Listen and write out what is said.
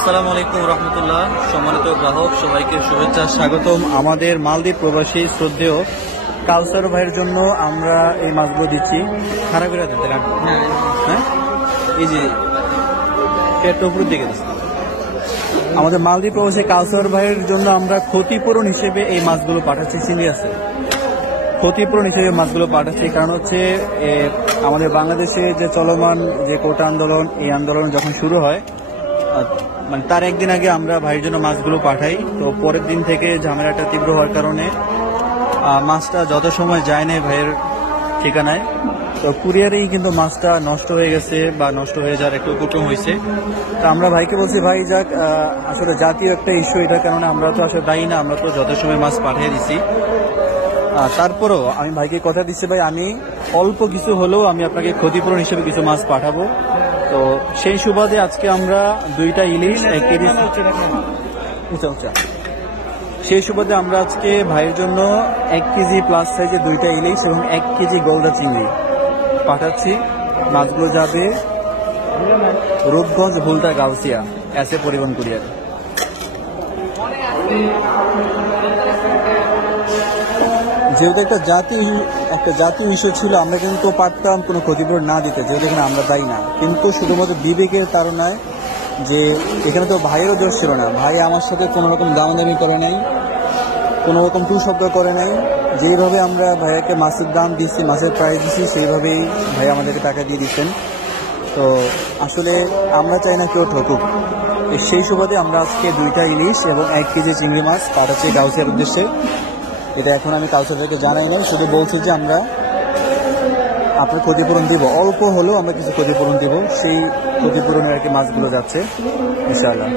আসসালামু আলাইকুম রহমতুল্লাহ। সম্মানিত গ্রাহক সবাইকে শুভেচ্ছা, স্বাগতম। আমাদের মালদ্বীপ প্রবাসী শ্রদ্ধেয় কালচার ভাইয়ের জন্য আমরা এই মাছগুলো দিচ্ছি। খারাপ করে দিতে রাখবো। হ্যাঁ, এই যে পেটটা উপরের দিকে দিচ্ছি। আমাদের মালদ্বীপ প্রবাসী কালচার ভাইয়ের জন্য আমরা ক্ষতিপূরণ হিসেবে এই মাছগুলো পাঠাচ্ছি। চিনি আছে ক্ষতিপূরণ হিসেবে মাছগুলো পাঠাচ্ছি, কারণ হচ্ছে আমাদের বাংলাদেশে যে চলমান যে কোটা আন্দোলন, এই আন্দোলন যখন শুরু হয় মানে তার একদিন আগে আমরা ভাইয়ের জন্য মাছগুলো পাঠাই। তো পরের দিন থেকে ঝামেলাটা তীব্র হওয়ার কারণে মাছটা যত সময় যায় না ভাইয়ের ঠিকানায়, তো কুরিয়ারেই কিন্তু মাছটা নষ্ট হয়ে গেছে বা নষ্ট হয়ে যাওয়ার একটু উপক্রম হয়েছে। তো আমরা ভাইকে বলছি, ভাই যাক, আসলে জাতীয় একটা ইস্যু এটার কারণে আমরা তো আসলে দায়ী না, আমরা তো যত সময় মাছ পাঠিয়ে দিছি। তারপরও আমি ভাইকে কথা দিচ্ছি, ভাই আমি অল্প কিছু হলেও আমি আপনাকে ক্ষতিপূরণ হিসেবে কিছু মাছ পাঠাবো। তো সেই সুবাদে আজকে আমরা 2টা ইলিশ 1 কেজি সেই সুবাদে আমরা আজকে ভাইয়ের জন্য 1 কেজি প্লাস সাইজে 2টা ইলিশ এবং 1 কেজি গলদা চিংড়ি পাঠাচ্ছি। মাছগুলো যাবে রূপগঞ্জ ভুলতা গাউসিয়া এসে পরিবহন কুরিয়ার। যেহেতু একটা জাতীয় ইস্যু ছিল, আমরা কিন্তু পারতাম কোনো ক্ষতিপূরণ না দিতে, যেহেতু এখানে আমরা দায়ী না, কিন্তু শুধুমাত্র বিবেকের তাড়নায়, যে এখানে তো ভাইয়েরও দোষ ছিল না। ভাই আমার সাথে কোনো রকম দামাদামি করে নাই, কোনো রকম টু শব্দ করে নাই। যেইভাবে আমরা ভাইয়াকে মাছের দাম দিচ্ছি, মাছের প্রাইস দিচ্ছি, সেইভাবেই ভাই আমাদেরকে টাকা দিয়ে দিচ্ছেন। তো আসলে আমরা চাই না কেউ ঠকুক। সেই সুবাদে আমরা আজকে 2টা ইলিশ এবং 1 কেজি চিংড়ি মাছ পাঠাচ্ছি গাউসিয়ার উদ্দেশ্যে। এটা এখন আমি কাউসারকে জানাই নাই, শুধু বলছি যে আমরা আপনার ক্ষতিপূরণ দিব, অল্প হলেও আমরা কিছু ক্ষতিপূরণ দিব। সেই ক্ষতিপূরণের আর কি মাছগুলো যাচ্ছে ইনশাআল্লাহ।